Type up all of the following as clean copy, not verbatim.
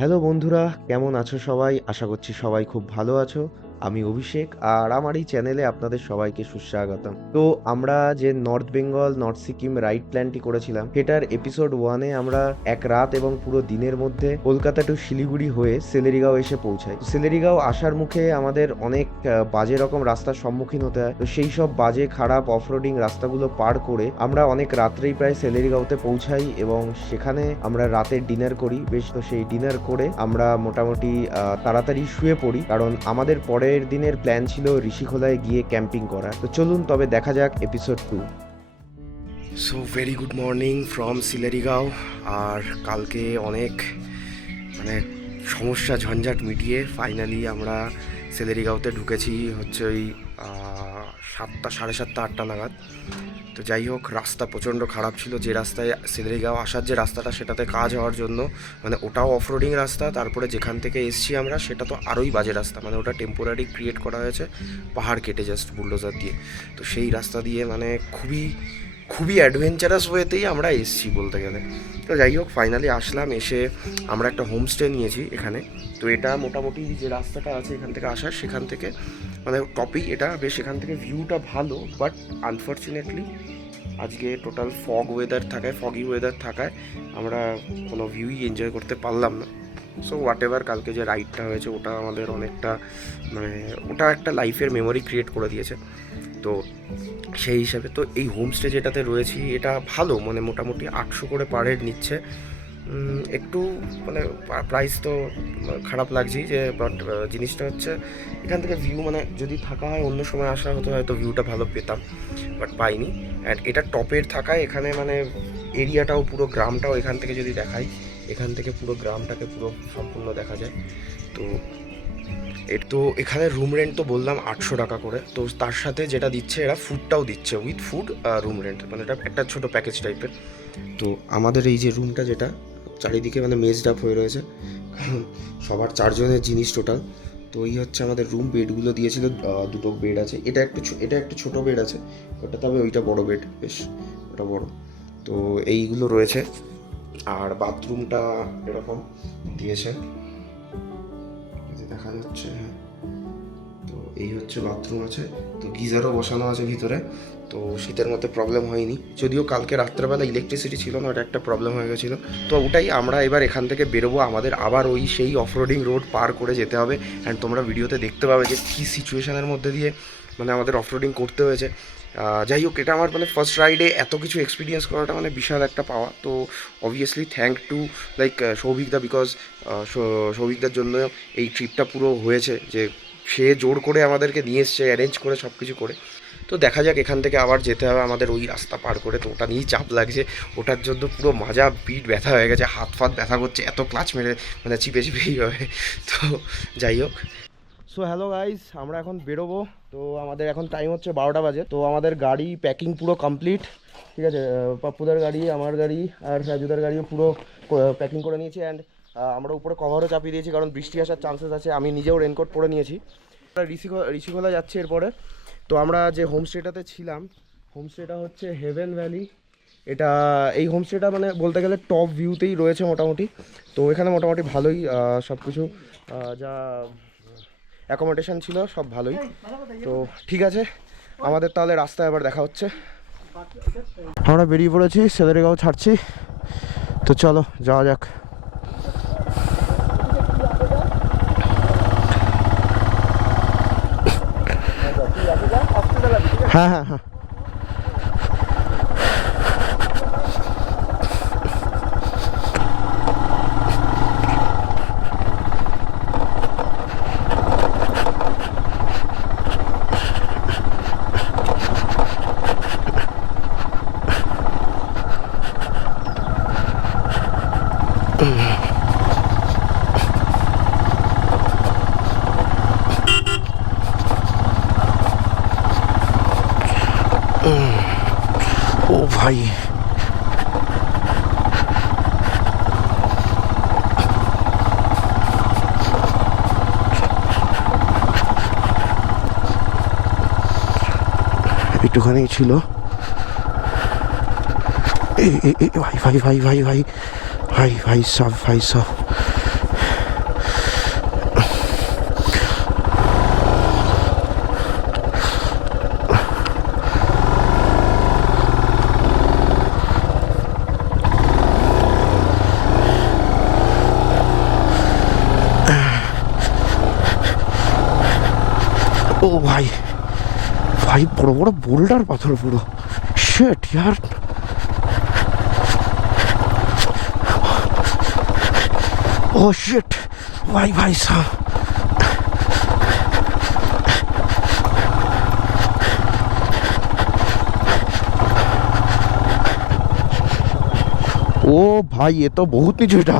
Hello বন্ধুরা, কেমন আছো সবাই? আশা করছি সবাই খুব ভালো আছো। আমি অভিষেক আর আমার এই চ্যানেলে আপনাদের সবাইকে সুস্বাগতম। তো আমরা যে North Bengal, North Sikkim ride প্ল্যানটি করেছিলাম সেটার এপিসোড 1 এ আমরা এক রাত এবং পুরো দিনের মধ্যে কলকাতা টু শিলিগুড়ি হয়ে সেলেরিগাঁও এসে পৌঁছাই। সেলেরিগাঁও আসার মুখে আমাদের অনেক বাজে রকম রাস্তার সম্মুখীন হতে হয়। তো সেই সব বাজে খারাপ অফরোডিং রাস্তাগুলো পার করে আমরা অনেক রাত্রেই প্রায় সেলেরিগাঁওতে পৌঁছাই এবং সেখানে আমরা রাতের ডিনার করি। বেশ, তো সেই ডিনার করে আমরা মোটামুটি তাড়াতাড়ি শুয়ে পড়ি, কারণ আমাদের পরের দিনের প্ল্যান ছিল ঋষিখোলায় গিয়ে ক্যাম্পিং করা। তো চলুন তবে দেখা যাক episode 2। So very good morning from Sillerygaon. আর কালকে অনেক মানে সমস্যা ঝঞ্ঝাট মিটিয়ে ফাইনালি আমরা সেলেরিগাঁওতে ঢুকেছি হচ্ছে ওই 7টা, 7:30, 8টা নাগাদ। তো যাই হোক, রাস্তা প্রচণ্ড খারাপ ছিল। যে রাস্তায় সেলেরিগাঁও আসার যে রাস্তাটা সেটাতে কাজ হওয়ার জন্য মানে ওটাও অফরোডিং রাস্তা, তারপরে যেখান থেকে এসছি আমরা সেটা তো আরোই বাজে রাস্তা, মানে ওটা টেম্পোরারি ক্রিয়েট করা হয়েছে পাহাড় কেটে জাস্ট বুলডোজার দিয়ে। তো সেই রাস্তা দিয়ে মানে খুবই খুবই অ্যাডভেঞ্চারাস ওয়েতেই আমরা এসছি বলতে গেলে। তো যাই হোক, ফাইনালি আসলাম। এসে আমরা একটা হোমস্টে নিয়েছি এখানে। তো এটা মোটামুটি যে রাস্তাটা আছে এখান থেকে আসার, সেখান থেকে মানে টপেই এটা, বেশ এখান থেকে ভিউটা ভালো। বাট আনফর্চুনেটলি আজকে টোটাল ফগি ওয়েদার থাকায় আমরা কোনো ভিউই এনজয় করতে পারলাম না। সো হোয়াট এভার, কালকে যে রাইডটা হয়েছে ওটা আমাদের অনেকটা মানে ওটা একটা লাইফের মেমোরি ক্রিয়েট করে দিয়েছে। তো সেই হিসাবে তো এই হোমস্টে যেটাতে রয়েছি এটা ভালো, মানে মোটামুটি 800 করে পার হেড নিচ্ছে। একটু মানে প্রাইস তো খারাপ লাগছেই যে, বাট জিনিসটা হচ্ছে এখান থেকে ভিউ মানে যদি থাকা হয় অন্য সময় আসা হতো হয়তো ভিউটা ভালো পেতাম, বাট পাইনি। অ্যান্ড এটা টপের থাকায় এখানে মানে এরিয়াটাও পুরো গ্রামটাও এখান থেকে যদি দেখাই, এখান থেকে পুরো গ্রামটাকে পুরো সম্পূর্ণ দেখা যায়। তো তো এখানে রুম রেন্ট তো বললাম 800 টাকা করে। তো তার সাথে যেটা দিচ্ছে এরা ফুডটাও দিচ্ছে, উইথ ফুড রুম রেন্ট, মানে এটা একটা ছোটো প্যাকেজ টাইপের। তো আমাদের এই যে রুমটা, যেটা চারিদিকে মানে মেজড আপ হয়ে রয়েছে, কারণ সবার 4 জনের জিনিস টোটাল। তো এই হচ্ছে আমাদের রুম। বেডগুলো দিয়েছিল, দুটো বেড আছে। এটা একটু ছোটো বেড আছে ওটা, তবে ওইটা বড় বেড, বেশ ওটা বড়। তো এইগুলো রয়েছে। আর বাথরুমটা এরকম দিয়েছে, দেখা যাচ্ছে। হ্যাঁ, তো এই হচ্ছে বাথরুম আছে। তো গিজারও বসানো আছে ভিতরে। তো শীতের মধ্যে প্রবলেম হয়নি, যদিও কালকে রাত্রেবেলা ইলেকট্রিসিটি ছিল না, ওটা একটা প্রবলেম হয়ে গেছিলো। তো ওটাই, আমরা এবার এখান থেকে বেরোবো। আমাদের আবার ওই সেই অফরোডিং রোড পার করে যেতে হবে। অ্যান্ড তোমরা ভিডিওতে দেখতে পাবে যে কী সিচুয়েশানের মধ্যে দিয়ে মানে আমাদের অফরোডিং করতে হয়েছে। যাই হোক, এটা আমার মানে ফার্স্ট রাইডে এত কিছু এক্সপিরিয়েন্স করাটা মানে বিশাল একটা পাওয়া। তো অবভিয়াসলি থ্যাংক টু লাইক সৌভিকদা, বিকজ সৌভিকদার জন্য এই ট্রিপটা পুরো হয়েছে, যে সে জোর করে আমাদেরকে নিয়ে এসছে, অ্যারেঞ্জ করে সব কিছু করে। তো দেখা যাক, এখান থেকে আবার যেতে হবে আমাদের ওই রাস্তা পার করে। তো ওটা নিয়েই চাপ লাগছে, ওটার জন্য পুরো মাজা পিঠ ব্যথা হয়ে গেছে, হাত ফাত ব্যথা করছে, এত ক্লাচ মেরে মানে চিপে চিপেই হবে। তো যাই হোক, সো হ্যালো গাইস, আমরা এখন বেরোবো। তো আমাদের এখন টাইম হচ্ছে 12টা বাজে। তো আমাদের গাড়ি প্যাকিং পুরো কমপ্লিট, ঠিক আছে। পাপ্পুদার গাড়ি, আমার গাড়ি আর রাজুদার গাড়িও পুরো প্যাকিং করে নিয়েছি। অ্যান্ড আমরা উপরে কভারও চাপিয়ে দিয়েছি, কারণ বৃষ্টি আসার চান্সেস আছে। আমি নিজেও রেনকোট পরে নিয়েছি। আমরা ঋষিখোলা যাচ্ছি এরপরে। তো আমরা যে হোমস্টেটাতে ছিলাম, হোমস্টেটা হচ্ছে হেভেন ভ্যালি। এটা এই হোমস্টেটা মানে বলতে গেলে টপ ভিউতেই রয়েছে মোটামুটি। তো এখানে মোটামুটি ভালোই সব কিছু যা অ্যাকোমোডেশন ছিল সব ভালোই। তো ঠিক আছে, আমাদের তাহলে রাস্তায় আবার দেখা হচ্ছে। আমরা বেরিয়ে পড়েছি, সেলেরিগাঁও ছাড়ছি। তো চলো যাওয়া যাক। হ্যাঁ হ্যাঁ হ্যাঁ, ও ভাই, একটুখানি ছিল। ভাই ভাই ভাই ভাই ভাই ভাই ভাই সব ভাই সব ও ভাই ভাই, বড় বড় বোল্ডার পাথর পুরো। শিট यार, ও শিট ভাই, ভাই সাহব। ও ভাই, এ তো বহুত নিচু এটা।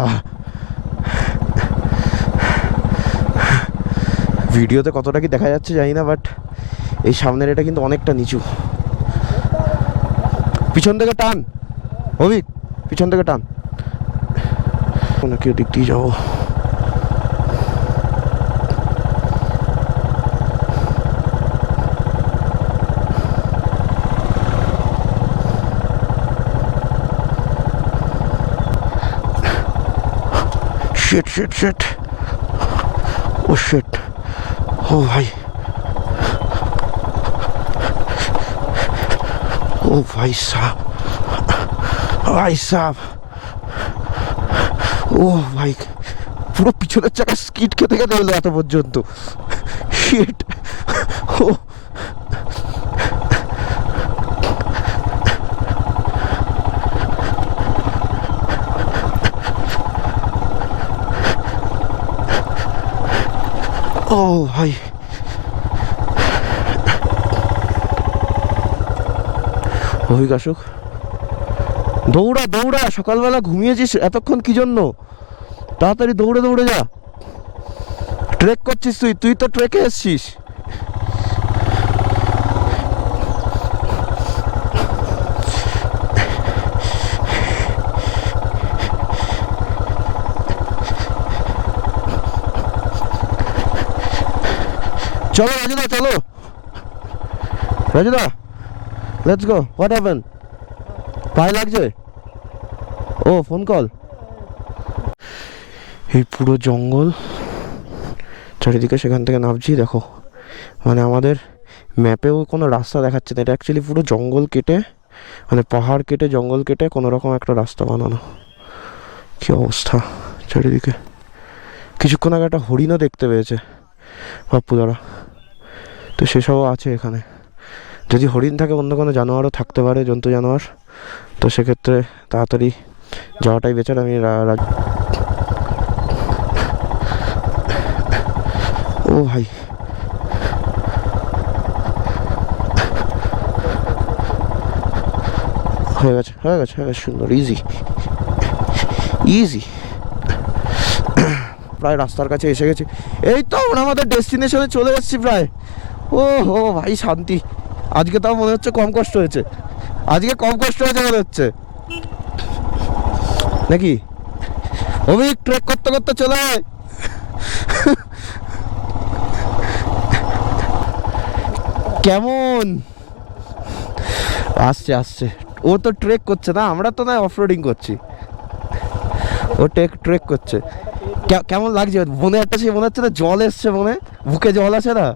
ভিডিওতে কতটা কি দেখা যাচ্ছে জানি না, বাট এই সামনের এটা কিন্তু অনেকটা নিচু। পিছন থেকে টান অভিক, পিছন থেকে টান। নাকি দিক দিয়ে যাবো। Shit shit shit, oh shit, ओ भाई, ओ भाई साहब, भाई साहब, ও ভাই, পুরো পিছনের চাকা স্কিড খেতে খেতে হলো এত পর্যন্ত। শিট, ও ও ভাই, অভিক আসুক। দৌড়া দৌড়া, সকালবেলা ঘুমিয়েছিস এতক্ষণ কি জন্য? তাড়াতাড়ি দৌড়ে দৌড়ে যা। ট্রেক করছিস তুই, তুই তো ট্রেকে এসছিস। চলো রাজুদা, চলো রাজুদা, লেটস গো। What happen? পায়ে লাগছে? ও ফোন কল। এই পুরো জঙ্গল চারিদিকে, সেখান থেকে নামছি দেখো, মানে আমাদের ম্যাপেও কোনো রাস্তা দেখাচ্ছে না। এটা অ্যাকচুয়ালি পুরো জঙ্গল কেটে, মানে পাহাড় কেটে জঙ্গল কেটে কোনো রকম একটা রাস্তা বানানো। কি অবস্থা চারিদিকে। কিছুক্ষণ আগে একটা হরিণও দেখতে পেয়েছে বাপ্পু দ্বারা, তো সেসবও আছে এখানে। যদি হরিণ থাকে, অন্য কোনো জানোয়ারও থাকতে পারে, জন্তু জানোয়ার, তো সেক্ষেত্রে তাড়াতাড়ি যাওয়াটাই বেটার। আমি ও ভাই, হয়ে গেছে হয়ে গেছে হয়ে গেছে, সুন্দর, ইজি ইজি। প্রায় রাস্তার কাছে এসে গেছি। এই তো আমরা আমাদের ডেস্টিনেশনে চলে এসেছি প্রায়। ও হো ভাই, শান্তি। আজকে তাও মনে হচ্ছে কম কষ্ট হয়েছে, আজকে কম কষ্ট হয়েছে মনে হচ্ছে নাকি? অভিক, ট্রেক করতে করতে চলে আয়। কেমন আসছে আসছে? ও তো ট্রেক করছে না, আমরা তো না অফরোডিং করছি। ও ট্রেক করছে। কেমন লাগছে মনে? একটা সে মনে হচ্ছে না জল এসছে, মনে বুকে জল আছে না,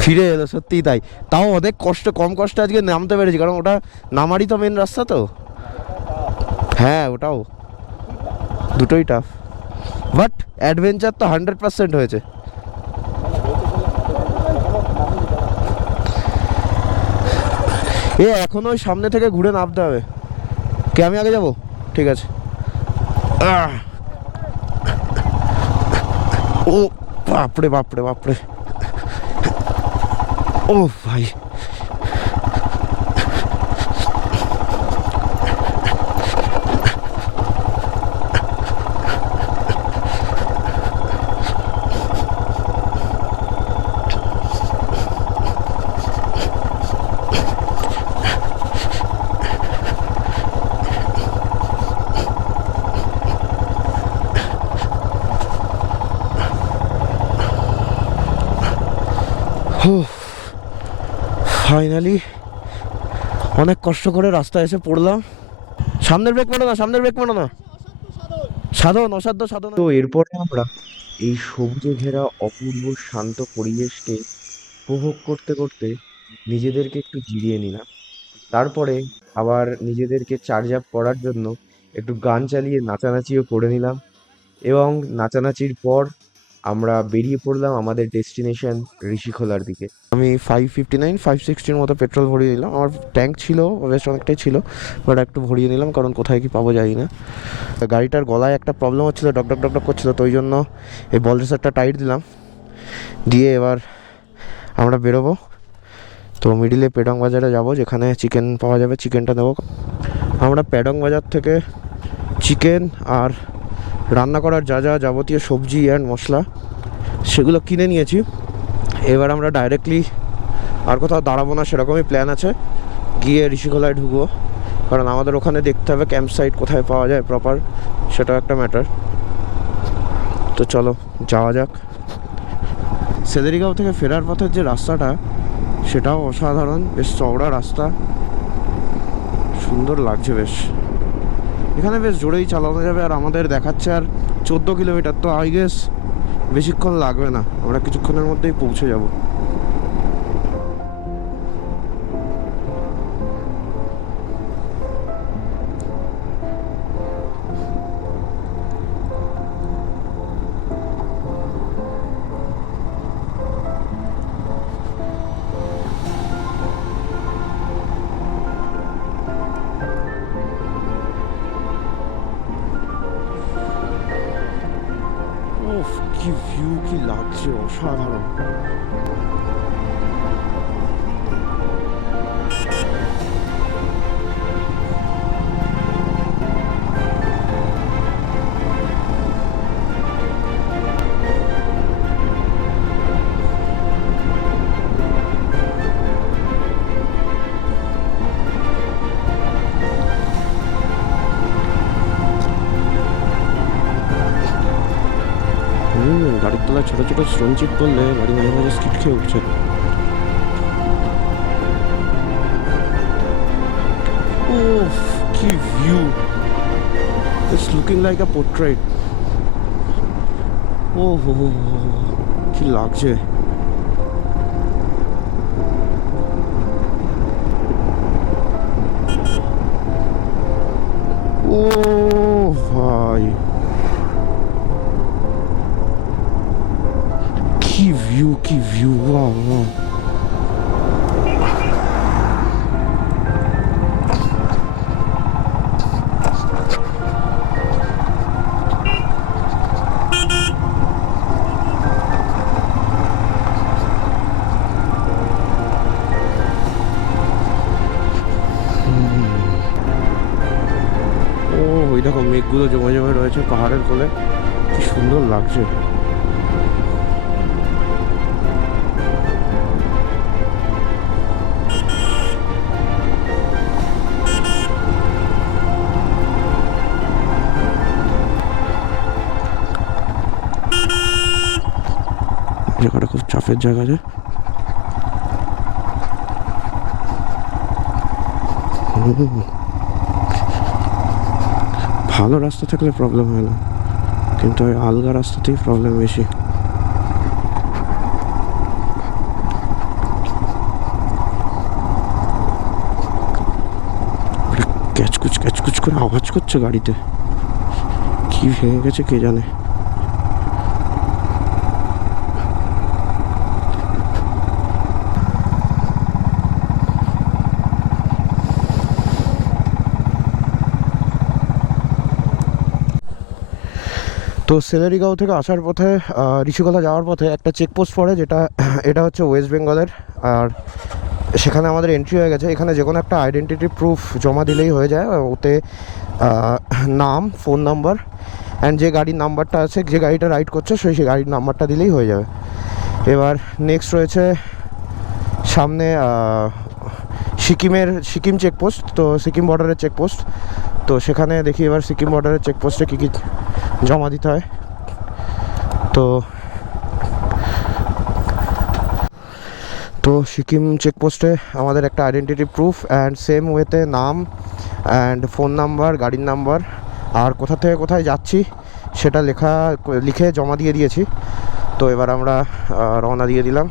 ফিরে এলো সত্যিই তাই। তাও অনেক কষ্ট, কম কষ্ট আজকে নামতে পেরেছি, কারণ ওটা নামারই তো মেন রাস্তা তো। হ্যাঁ ওটাও, দুটোই টাফ, বাট অ্যাডভেঞ্চার তো 100% হয়েছে। এ এখনো ওই সামনে থেকে ঘুরে নামতে হবে। কে, আমি আগে যাবো? ঠিক আছে। ও বাপরে বাপরে বাপরে, ও ভাই, ফাইনালি অনেক কষ্ট করে রাস্তায় এসে পড়লাম। সামনের ব্রেক মারো না, সামনের ব্রেক মারো না। সাধন, অসাধ্য সাধন। তো এরপরে আমরা এই সবুজে ঘেরা অপূর্ব শান্ত পরিবেশকে উপভোগ করতে করতে নিজেদেরকে একটু জিরিয়ে নিলাম। তারপরে আবার নিজেদেরকে চার্জ আপ করার জন্য একটু গান চালিয়ে নাচানাচিও করে নিলাম। এবং নাচানাচির পর আমরা বেরিয়ে পড়লাম আমাদের ডেস্টিনেশন ঋষিখোলার দিকে। আমি 559 560 মতো পেট্রোল ভরিয়ে নিলাম। আমার ট্যাঙ্ক ছিল বেশ অনেকটাই ছিল, বাট একটু ভরিয়ে নিলাম কারণ কোথায় কি পাবো জানি না। গাড়িটার গলায় একটা প্রবলেম হচ্ছিলো, ডক ডক করছিলো, তো ওই জন্য এই বল রেসারটা টাইট দিলাম, দিয়ে এবার আমরা বেরোবো। তো মিডিলে পেডং বাজারে যাব, যেখানে চিকেন পাওয়া যাবে, চিকেনটা নেবো। আমরা পেডং বাজার থেকে চিকেন আর রান্না করার যা যা যাবতীয় সবজি অ্যান্ড মশলা সেগুলো কিনে নিয়েছি। এবার আমরা ডাইরেক্টলি আর কোথাও দাঁড়াবো না, সেরকমই প্ল্যান আছে, গিয়ে ঋষিখোলায় ঢুকবো। কারণ আমাদের ওখানে দেখতে হবে ক্যাম্প সাইট কোথায় পাওয়া যায় প্রপার, সেটাও একটা ম্যাটার। তো চলো যাওয়া যাক। সেলেরিগাঁও থেকে ফেরার পথের যে রাস্তাটা, সেটাও অসাধারণ, বেশ চওড়া রাস্তা, সুন্দর লাগছে বেশ। এখানে বেশ জোরেই চালানো যাবে। আর আমাদের দেখাচ্ছে আর 14 কিলোমিটার, তো আই গেস বেশিক্ষণ লাগবে না, আমরা কিছুক্ষণের মধ্যেই পৌঁছে যাব। ওফ, কি ভিউ, কি লাগছে, অসাধারণ। গাড়ির তলায় ছোটো ছোটো স্টোন চিপ পড়লে গাড়ি মাঝে মাঝে স্কিড খেয়ে উঠছে। ওফ, কি view, it's looking like a portrait. ও হো হো, কি লাগছে। ও ভাই, কি ভিউ, কি ভিউ, ওয়াও ওয়াও। ও ওই দেখো মেঘগুলো জমে জমে রয়েছে পাহাড়ের কোলে, কি সুন্দর লাগছে। জায়গাটা খুব চাপের জায়গা যে। ভালো রাস্তা থাকলে প্রবলেম হয় না, কিন্তু ওই আলগা রাস্তাতেই প্রবলেম বেশি। ক্যাচকুচ ক্যাচকুচ করে আওয়াজ করছে গাড়িতে, কি ভেঙে গেছে কে জানে। তো সেলেরিগাঁও থেকে আসার পথে ঋষিখোলা যাওয়ার পথে একটা চেকপোস্ট পড়ে, যেটা এটা হচ্ছে ওয়েস্ট বেঙ্গলের। আর সেখানে আমাদের এন্ট্রি হয়ে গেছে। এখানে যে কোনো একটা আইডেন্টিটি প্রুফ জমা দিলেই হয়ে যায়। ওতে নাম, ফোন নাম্বার অ্যান্ড যে গাড়ির নাম্বারটা আছে, যে গাড়িটা রাইড করছে সেই গাড়ির নাম্বারটা দিলেই হয়ে যাবে। এবার নেক্সট রয়েছে সামনে সিকিম চেকপোস্ট, তো সিকিম বর্ডারের চেকপোস্ট। তো সেখানে দেখি এবার সিকিম বর্ডারের চেকপোস্টে কী কী জমা দিতে হয়। তো সিকিম চেকপোস্টে আমাদের একটা আইডেন্টিটি প্রুফ অ্যান্ড সেম ওয়েতে নাম অ্যান্ড ফোন নাম্বার, গাড়ির নাম্বার আর কোথা থেকে কোথায় যাচ্ছি সেটা লিখে জমা দিয়ে দিয়েছি। তো এবার আমরা রওনা দিয়ে দিলাম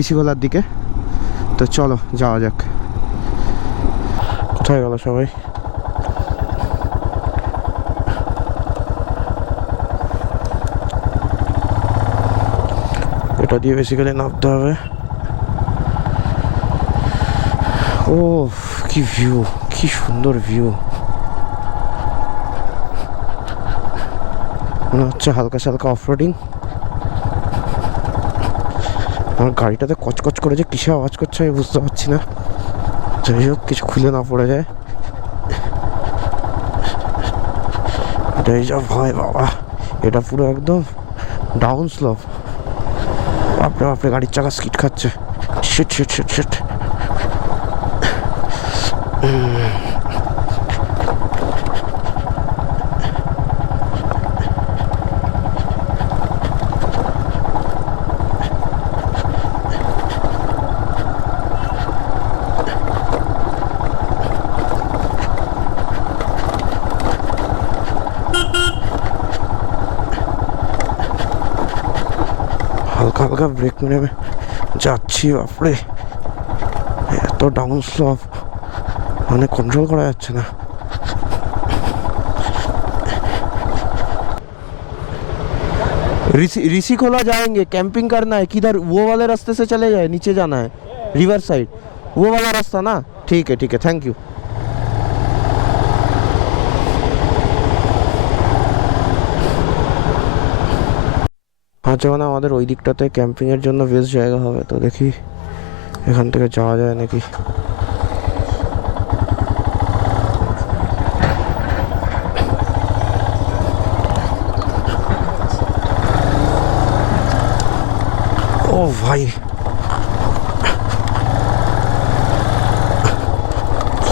ঋষিখোলার দিকে। তো চলো যাওয়া যাক। কোথায় গেল সবাই? এটা দিয়ে বেসিক্যালি নামতে হবে। ও কি ভিউ, কি সুন্দর ভিউ। মনে হচ্ছে হালকা সালকা অফরোডিং। আমার গাড়িটাতে কচকচ করে যে কিসে আওয়াজ করছে আমি বুঝতে পারছি না। যাই হোক, কিছু খুলে না পড়ে যায়। এটাই যা ভয় বাবা, এটা পুরো একদম ডাউন স্লোপ। বাপরে বাপরে, গাড়ির চাকা স্কিড খাচ্ছে। Shit shit shit shit. হালকা হালকা ব্রেক মেরে যাচ্ছি, বাপরে এত ডাউন স্লোপ, মানে কন্ট্রোল করা যাচ্ছে না। ऋषि खोला जाएंगे, कैंपिंग करना है। किधर? वो वाले रास्ते से चले जाए, नीचे जाना है रिवर साइड, वो वाला रास्ता ना। ठीक है, थैंक यू। আচ্ছা, মানে আমাদের ওই দিকটাতে ক্যাম্পিংয়ের জন্য বেস্ট জায়গা হবে, তো দেখি এখান থেকে যাওয়া যায় নাকি। ও ভাই,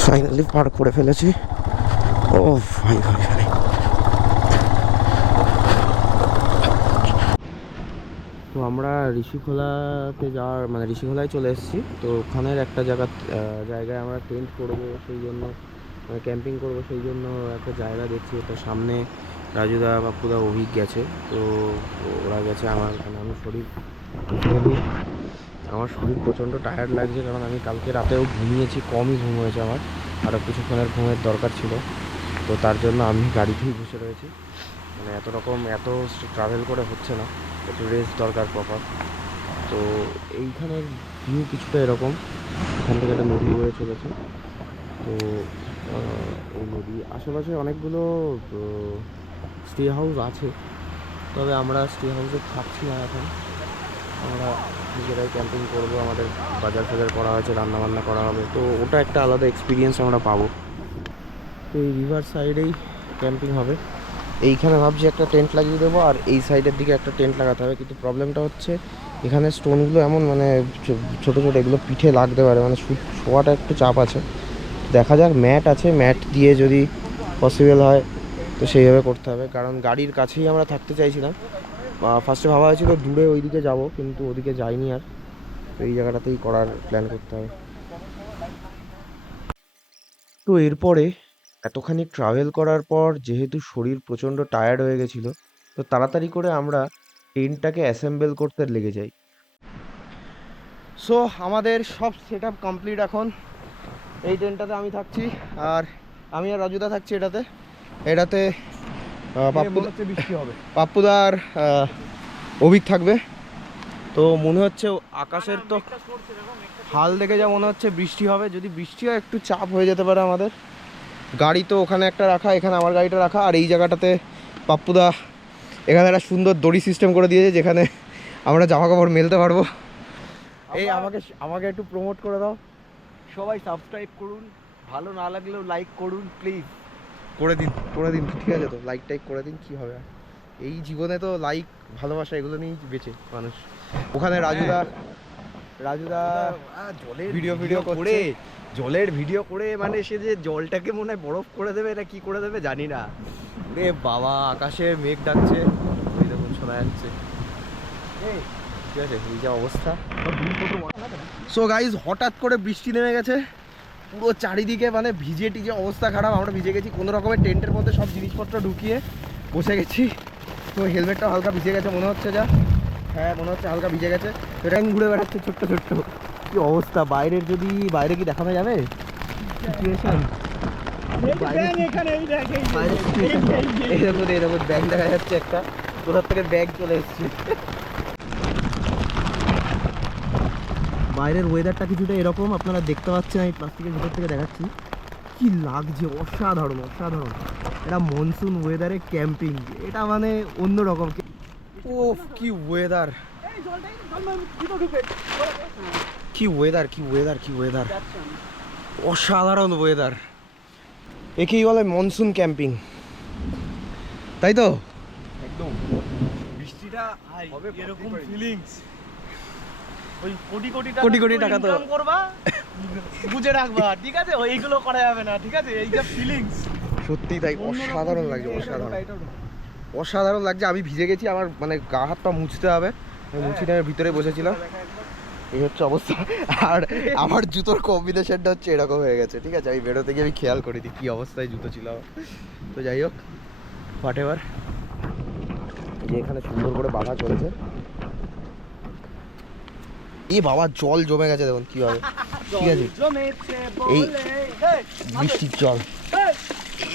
ফাইনালি পার করে ফেলেছি। ও ভাই ভাই ভাই, তো আমরা ঋষিখোলাতে যাওয়ার মানে ঋষিখোলায় চলে এসেছি। তো ওখানের একটা জায়গায় আমরা টেন্ট করবো, সেই জন্য মানে ক্যাম্পিং করবো, সেই জন্য একটা জায়গা দেখছি। তো সামনে রাজুদা বাপুদা অভিক গেছে, তো ওরা গেছে। আমার শরীর প্রচণ্ড টায়ার্ড লাগছে, কারণ আমি কালকে রাতেও ঘুমিয়েছি, কমই ঘুম হয়েছে আমার, আরও কিছুক্ষণের ঘুমের দরকার ছিল। তো তার জন্য আমি গাড়িতেই বসে রয়েছি। মানে এত ট্রাভেল করে হচ্ছে না, একটু রেস্ট দরকার প্রপার। তো এইখানের ভিউ কিছুটা এরকম, এখান থেকে একটা নদী বয়ে চলেছে। তো এই নদী আশেপাশে অনেকগুলো স্টে হাউস আছে, তবে আমরা স্টে হাউসে থাকছি না এখন। আমরা নিজেরাই ক্যাম্পিং করবো, আমাদের বাজার ফাজার করা হয়েছে, রান্নাবান্না করা হবে, তো ওটা একটা আলাদা এক্সপিরিয়েন্স আমরা পাবো। তো এই রিভার সাইডেই ক্যাম্পিং হবে। এইখানে ভাবছি একটা টেন্ট লাগিয়ে দেবো, আর এই সাইডের দিকে একটা টেন্ট লাগাতে হবে। কিন্তু প্রবলেমটা হচ্ছে এখানে স্টোনগুলো এমন মানে ছোটো ছোটো, এগুলো পিঠে লাগতে পারে, মানে শোয়াটা একটু চাপ আছে। দেখা যাক, ম্যাট আছে, ম্যাট দিয়ে যদি পসিবল হয় তো সেইভাবে করতে হবে, কারণ গাড়ির কাছেই আমরা থাকতে চাইছিলাম। ফার্স্টে ভাবা হয়েছিল দূরে ওইদিকে যাব, কিন্তু ওদিকে যাইনি আর। তো এই জায়গাটাতেই করার প্ল্যান করতে হবে। তো এরপরে এতখানি ট্রাভেল করার পর যেহেতু শরীর প্রচণ্ড টায়ার্ড হয়ে গেছিলো, তো তাড়াতাড়ি করে আমরা টেন্টটাকে অ্যাসেম্বল করতে লেগে যাই। সো আমাদের সব সেট আপ কমপ্লিট। এখন এই টেন্টটাতে আমি থাকছি, আর আমি আর রাজুদা থাকছি এটাতে বৃষ্টি হবে, পাপ্পুদা আর অভিক থাকবে। তো মনে হচ্ছে আকাশের তো হাল দেখে যা মনে হচ্ছে বৃষ্টি হবে। যদি বৃষ্টি হয় একটু চাপ হয়ে যেতে পারে আমাদের। গাড়ি তো ওখানে একটা রাখা, এখানে আমার গাড়িটা রাখা, আর এই জায়গাটাতে পাপ্পুদা এখানে একটা সুন্দর দড়ি সিস্টেম করে দিয়েছে, যেখানে আমরা জামা কাপড় মেলতে পারবো। এই আমাকে একটু প্রমোট করে দাও। সবাই সাবস্ক্রাইব করুন, ভালো না লাগলেও লাইক করুন প্লিজ। করে দিন ঠিক আছে, তো লাইক টাইক করে দিন, কি হবে। এই জীবনে তো লাইক ভালোবাসা এগুলো নিয়েই বেঁচে মানুষ। ওখানে রাজুদা জলের ভিডিও করে, জলের ভিডিও করে, মানে সে যে জলটাকে মনে হয় বরফ করে দেবে না কি করে দেবে জানি না। রে বাবা, আকাশে মেঘ ডাকছে, ওই দেখুন শোনা যাচ্ছে। ঠিক আছে, এই যা অবস্থা। সো গাইজ, হঠাৎ করে বৃষ্টি নেমে গেছে, পুরো চারিদিকে মানে ভিজে টিজে অবস্থা খারাপ। আমরা ভিজে গেছি, কোনো রকমের টেন্টের মধ্যে সব জিনিসপত্র ঢুকিয়ে বসে গেছি। তো হেলমেটটা হালকা ভিজে গেছে মনে হচ্ছে, যা হ্যাঁ মনে হচ্ছে হালকা ভিজে গেছে। এটা ঘুরে বেড়াচ্ছে ছোট্ট কি অবস্থা। বাইরে কি দেখানো যাবে সিচুয়েশন? এরকম ব্যাগ দেখা যাচ্ছে একটা, কোথার থেকে ব্যাগ চলে এসছে। বাইরের ওয়েদারটা কিছুটা এরকম আপনারা দেখতে পাচ্ছেন, আমি প্লাস্টিকের ভিতর থেকে দেখাচ্ছি কি লাগছে, অসাধারণ অসাধারণ। এটা মনসুন ওয়েদারে ক্যাম্পিং, এটা মানে অন্যরকম। ওফ কি ওয়েদার, কি ওয়েদার কি ওয়েদার কি ওয়েদার, অসাধারণ ওয়েদার। একেই বলে মনসুন ক্যাম্পিং, তাই তো? একদম বৃষ্টিটা হবে এরকম ফিলিংস, ওই কোটি কোটি কোটি কোটি টাকা তো ইনকাম করবা, বুঝে রাখবা, ঠিক আছে? এইগুলো করা যাবে না, ঠিক আছে? এই যে ফিলিংস সত্যি তাই, অসাধারণ লাগছে, অসাধারণ অসাধারণ লাগছে। আমি ভিজে গেছি, আমার মানে গা হাত পা মুছতে হবে, আমি মুছিয়ে আমি ভিতরে বসেছিলাম, এই হচ্ছে অবস্থা। আর আমার জুতোর কম্বিনেশনটা হচ্ছে এরকম হয়ে গেছে, ঠিক আছে? আমি বেরোতে গিয়ে আমি খেয়াল করিনি কি অবস্থায় জুতো ছিল আমার। তো যাই হোক, হোয়াট এভার, যে এখানে সুন্দর করে বাঁধা চলেছে। এ বাবা জল জমে গেছে, দেখুন কি হবে, ঠিক আছে? এই বৃষ্টির জল,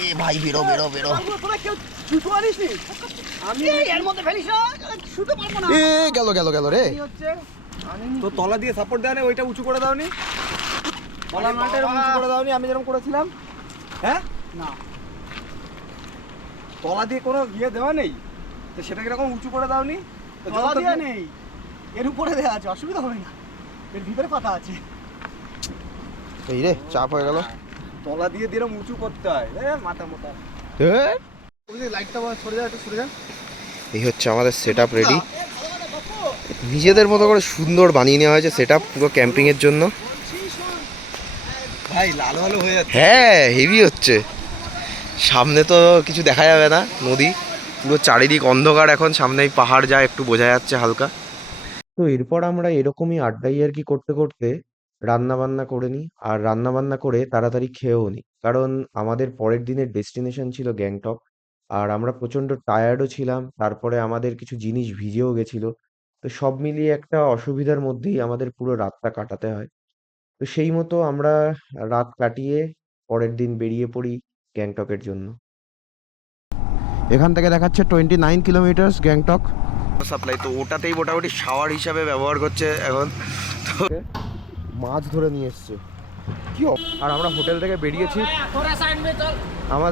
এ ভাই বেরো বেরো বেরো, আমি এর মধ্যে ফেলিস না, শুতে পারবো না। এ গেল গেল গেল রে। তো তলা দিয়ে সাপোর্ট দেওয়া নেই, ওইটা উঁচু করে দাওনি, তলা মালটা এরকম উঁচু করে দাওনি, আমি যেরকম করেছিলাম। হ্যাঁ না, তলা দিয়ে কোনো ইয়ে দেওয়া নেই, তো সেটা কিরকম উঁচু করে দাওনি? তলা দিয়ে নেই, এর উপরে দেওয়া আছে, অসুবিধা হবে না, এর ভিতরে পাতা আছে। এই রে চাপ হয়ে গেল, তলা দিয়ে এরকম উঁচু করতে হয়, মাথা মোটা। লাইটটা সরে যা, একটু সরে যা। এই হচ্ছে আমাদের সেট আপ রেডি, নিজেদের মতো করে সুন্দর বানিয়ে নেওয়া হয়েছে সেট আপ পুরো ক্যাম্পিংয়ের জন্য। ভাই লাল ভালো হয়ে যাচ্ছে। হ্যাঁ হেভি হচ্ছে, সামনে তো কিছু দেখা যাবে না, নদী পুরো চারিদিক অন্ধকার, এখন সামনে পাহাড় যায় একটু বোঝা যাচ্ছে হালকা। তো এরপর আমরা এরকমই আড্ডাই আর কি করতে করতে রান্না বান্না করে নিই, আর রান্না বান্না করে তাড়াতাড়ি খেয়েও নিই, কারণ আমাদের পরের দিনের ডেস্টিনেশন ছিল গ্যাংটক, আর আমরা প্রচণ্ড টায়ার্ডও ছিলাম, তারপরে আমাদের কিছু জিনিস ভিজেও গেছিলো। তো সব মিলিয়ে একটা অসুবিধার মধ্যেই আমাদের পুরো রাতটা কাটাতে হয়। তো সেই মতো আমরা রাত কাটিয়ে পরের দিন বেরিয়ে পড়ি গ্যাংটকের জন্য। এখান থেকে দেখাচ্ছে 29 কিলোমিটার গ্যাংটক সাপ্লাই, তো ওটাতেই মোটামুটি শাওয়ার হিসাবে ব্যবহার করছে এখন। তো মাছ ধরে নিয়ে এসছে কি আর আমরা হোটেল থেকে বেরিয়েছি, আমাদের